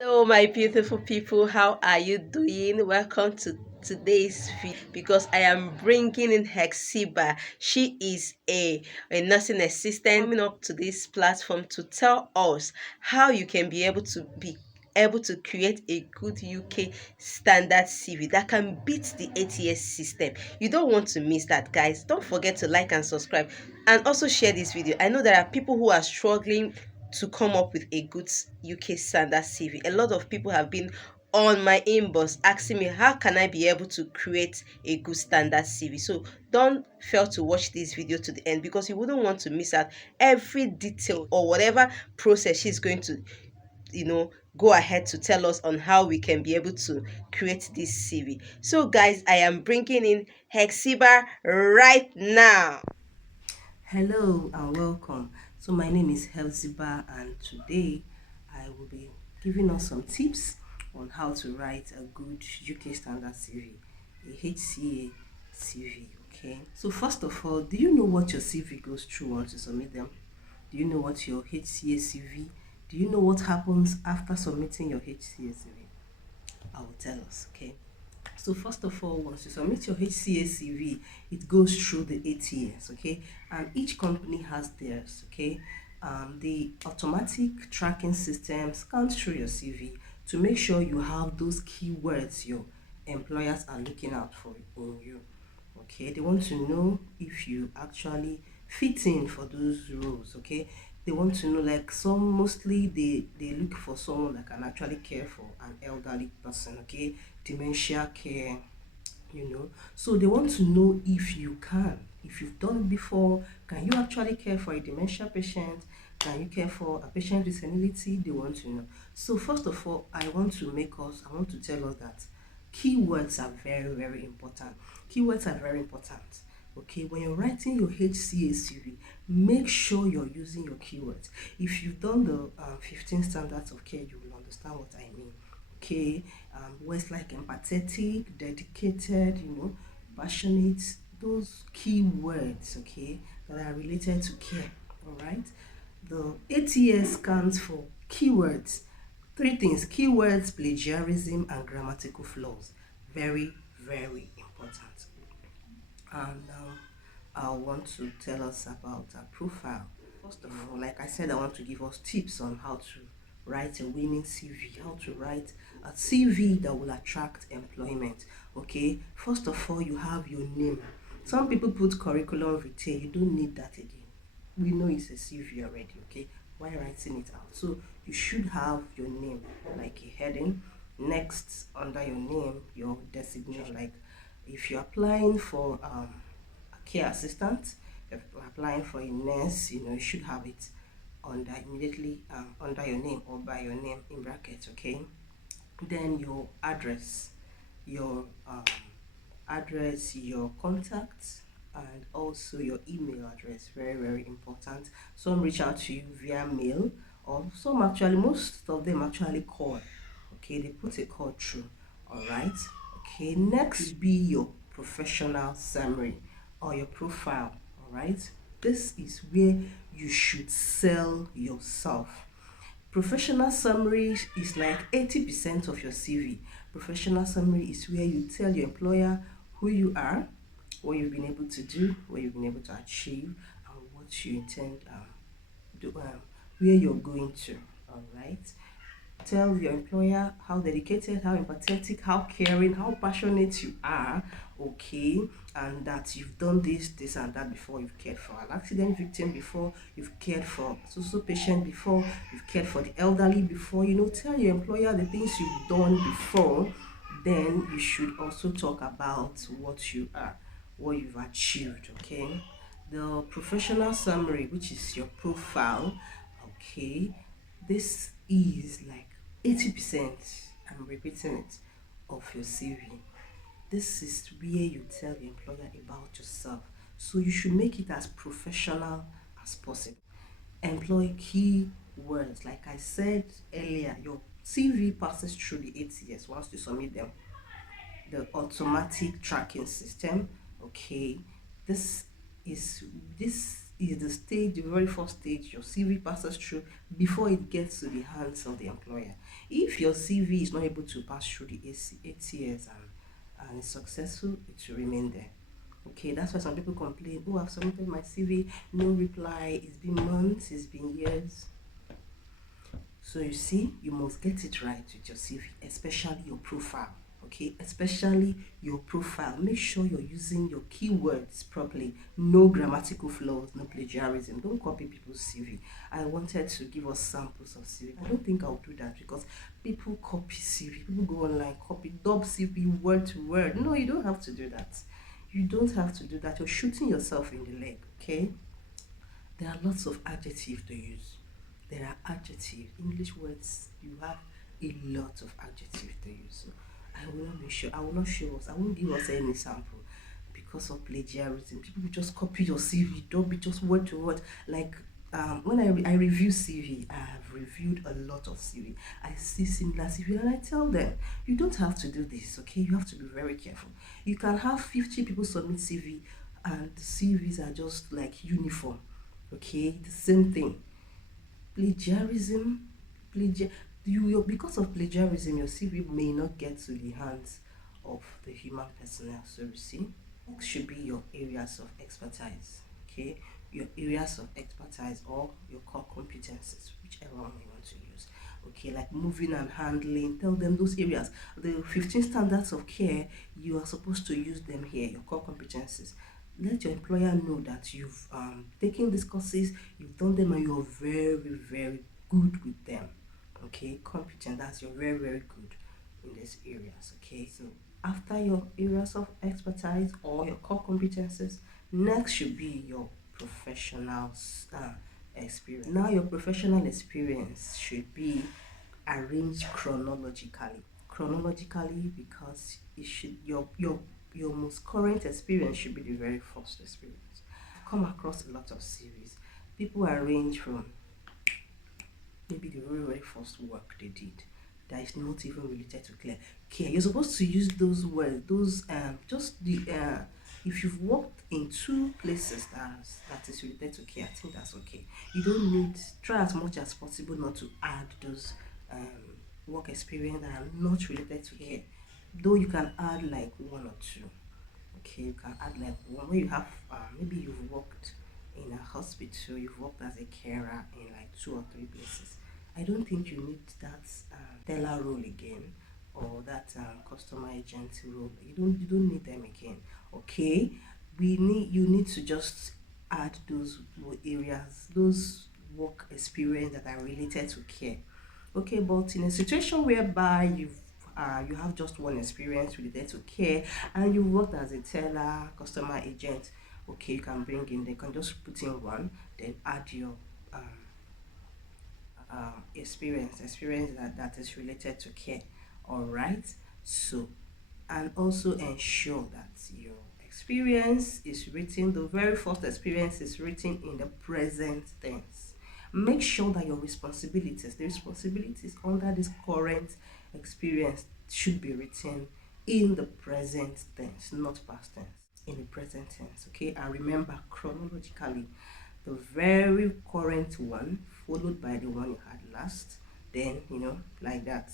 Hello, my beautiful people. How are you doing? Welcome to today's video because I am bringing in Hephzibah. She is a nursing assistant coming up to this platform to tell us how you can be able to create a good UK standard CV that can beat the ATS system. You don't want to miss that, guys. Don't forget to like and subscribe and also share this video. I know there are people who are struggling to come up with a good UK standard CV. A lot of people have been on my inbox asking me how can I be able to create a good standard CV. So don't fail to watch this video to the end because you wouldn't want to miss out every detail or whatever process she's going to go ahead to tell us on how we can be able to create this CV. So guys, I am bringing in Hephzibah right now. Hello and welcome. So my name is Hephzibah and today I will be giving us some tips on how to write a good UK standard CV, a HCA CV. Okay. So first of all, do you know what your CV goes through once you submit them? Do you know what your HCA CV? Do you know what happens after submitting your HCA CV? I will tell us. Okay. So first of all, once you submit your HCA it goes through the ATS, okay? And each company has theirs, okay? The automatic tracking system scans through your CV to make sure you have those keywords your employers are looking out for in you. Okay, they want to know if you actually fit in for those roles. Okay, they want to know, like, some mostly they look for someone that can actually care for an elderly person. Okay, dementia care, so they want to know if you can, if you've done it before. Can you actually care for a dementia patient? Can you care for a patient with senility? They want to know. So first of all, I want to tell us that keywords are very, very important. Keywords are very important. Okay, when you're writing your HCA CV, make sure you're using your keywords. If you've done the 15 standards of care, you will understand what I mean. Okay, words like empathetic, dedicated, passionate, those keywords, okay, that are related to care. All right, the ATS stands for keywords. Three things: keywords, plagiarism, and grammatical flaws. Very, very important. And now I want to tell us about a profile. First of all, like I said, I want to give us tips on how to write a winning CV, how to write a CV that will attract employment. Okay, first of all, you have your name. Some people put curriculum vitae, you don't need that again. We know it's a CV already, okay? Why writing it out? So you should have your name, like a heading. Next, under your name, your designation. Like if you're applying for a care assistant, if you're applying for a nurse, you should have it under immediately under your name or by your name in brackets, okay? Then your address, your contacts, and also your email address. Very, very important. Some reach out to you via mail, or some actually, most of them actually call. Okay, they put a call through. All right. Okay, next be your professional summary or your profile. All right, this is where you should sell yourself. Professional summary is like 80% of your CV. Professional summary is where you tell your employer who you are, what you've been able to do, what you've been able to achieve, and what you intend do, where you're going to. All right. Tell your employer how dedicated, how empathetic, how caring, how passionate you are, okay, and that you've done this and that before. You've cared for an accident victim before, you've cared for social patient before, you've cared for the elderly before. Tell your employer the things you've done before. Then you should also talk about what you are, what you've achieved, okay. The professional summary, which is your profile, okay, this is like 80%, I'm repeating it, of your CV. This is where you tell the employer about yourself. So you should make it as professional as possible. Employ key words. Like I said earlier, your CV passes through the ATS once you submit them, the automatic tracking system. Okay, this is the stage, the very first stage your CV passes through before it gets to the hands of the employer. If your CV is not able to pass through the ATS and is successful, it will remain there. Okay, that's why some people complain, oh, I've submitted my CV, no reply, it's been months, it's been years. So you see, you must get it right with your CV, especially your profile. Okay, especially your profile. Make sure you're using your keywords properly. No grammatical flaws, no plagiarism. Don't copy people's CV. I wanted to give us samples of CV. I don't think I'll do that because people copy CV. People go online, copy, dub CV word to word. No, you don't have to do that. You don't have to do that. You're shooting yourself in the leg. Okay. There are lots of adjectives to use. There are adjectives, English words. You have a lot of adjectives to use. So I will not be sure. I will not show us. I won't give us any sample because of plagiarism. People will just copy your CV, don't be just word to word. Like when I review CV, I have reviewed a lot of CV. I see similar CV and I tell them, you don't have to do this, okay? You have to be very careful. You can have 50 people submit CV and the CVs are just like uniform, okay? The same thing. Plagiarism, plagiar because of plagiarism, your CV may not get to the hands of the human personnel. So you see, next should be your areas of expertise. Okay, your areas of expertise or your core competencies, whichever one you want to use. Okay, like moving and handling. Tell them those areas. The 15 standards of care, you are supposed to use them here. Your core competencies. Let your employer know that you've taken these courses, you've done them, and you're very, very good with them. Okay, competent, that's you're very, very good in these areas. Okay, so after your areas of expertise or your core competences, next should be your professional experience. Now, your professional experience should be arranged chronologically. Chronologically, because it should your most current experience should be the very first experience. I've come across a lot of series. People arrange from maybe the very, very first work they did that is not even related to care. You're supposed to use those words, those just the if you've worked in two places that is related to care, I think that's okay. You don't need, try as much as possible not to add those work experience that are not related to care. Though you can add like one or two. Okay, you can add like one when you have maybe you've worked in a hospital, you've worked as a carer in like two or three places. I don't think you need that teller role again or that customer agent role. You don't need them again. Okay, you need to just add those areas, those work experience that are related to care. Okay, but in a situation whereby you have just one experience related to care and you worked as a teller, customer agent, okay, you can bring in, they can just put in one, then add your experience that is related to care. All right, so and also ensure that your experience is written, the very first experience is written in the present tense. Make sure that your responsibilities, the responsibilities under this current experience should be written in the present tense, not past tense, in the present tense. Okay, and remember chronologically the very current one followed by the one you had last, then like that.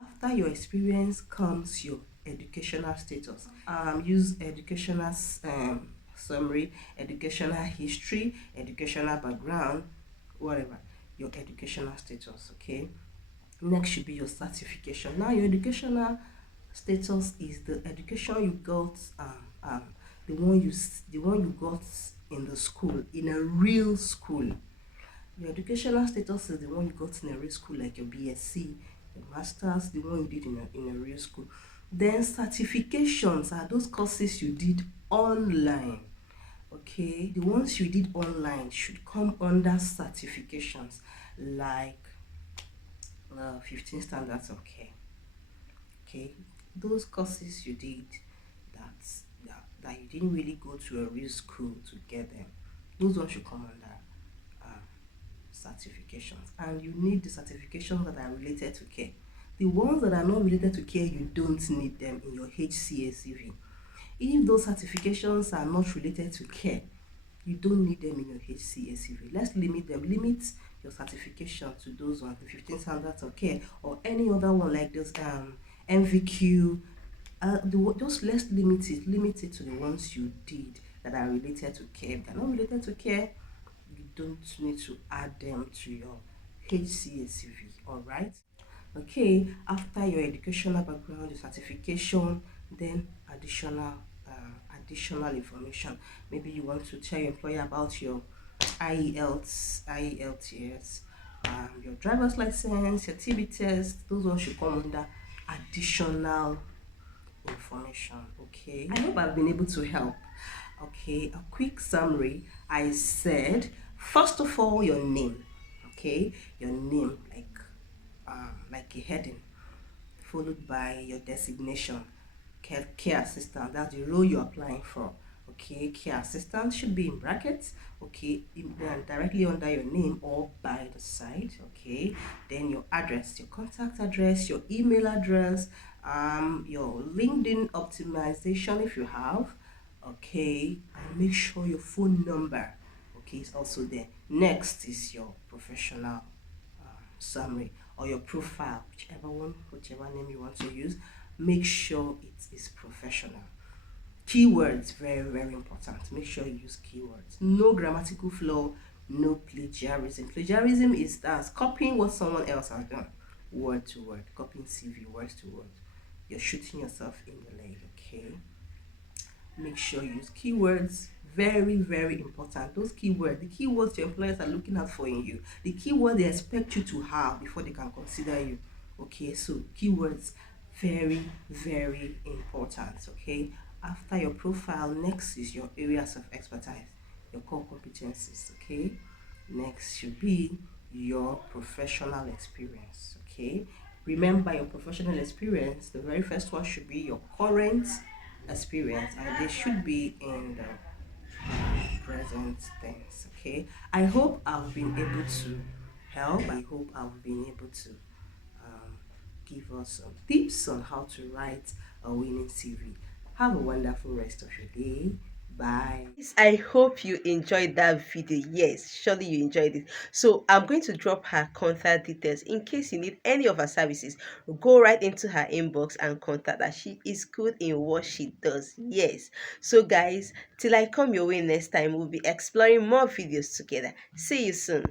After your experience comes your educational status. Use educational summary, educational history, educational background, whatever, your educational status. Okay, next should be your certification. Now your educational status is the education you got, the one you got in the school, in a real school. Your educational status is the one you got in a real school, like your BSc, your masters, the one you did in a real school. Then certifications are those courses you did online. Okay, the ones you did online should come under certifications, like 15 standards of care. Okay, those courses you did that you didn't really go to a real school to get them, those ones should come under certifications. And you need the certifications that are related to care. The ones that are not related to care, you don't need them in your HCA If those certifications are not related to care, you don't need them in your HCA Let's limit them. Limit your certification to those ones, the 15 standards of care or any other one like this MVQ. Just let's limit it to the ones you did that are related to care. If they're not related to care, you don't need to add them to your HCA CV. All right. Okay, after your educational background, your certification, then additional information. Maybe you want to tell your employer about your IELTS, your driver's license, your TB test. Those ones should come under additional information. Okay, I hope I've been able to help. Okay, a quick summary. I said, first of all, your name. Okay, your name, like a heading, followed by your designation. Care assistant, that's the role you're applying for. Okay, care assistant should be in brackets. Okay, directly under your name or by the side. Okay, then your address, your contact address, your email address, your LinkedIn optimization if you have. Okay, and make sure your phone number, okay, is also there. Next is your professional summary or your profile, whichever name you want to use. Make sure it is professional. Keywords, very, very important. Make sure you use keywords. No grammatical flaw, no plagiarism. Plagiarism is that's copying what someone else has done, word to word, copying CV, word to word. You're shooting yourself in the leg, okay? Make sure you use keywords. Very, very important. Those keywords, the keywords your employers are looking out for in you, the keyword they expect you to have before they can consider you. Okay, so keywords, very, very important. Okay, after your profile, next is your areas of expertise, your core competencies. Okay, next should be your professional experience. Okay, remember your professional experience, the very first one should be your current experience, and they should be in the present tense. Okay, I hope I've been able to help. I hope I've been able to um, give us some tips on how to write a winning CV. Have a wonderful rest of your day. Bye. Yes, I hope you enjoyed that video. Yes, surely you enjoyed it. So I'm going to drop her contact details in case you need any of her services. Go right into her inbox and contact her. She is good in what she does. Yes. So guys, till I come your way next time, we'll be exploring more videos together. See you soon.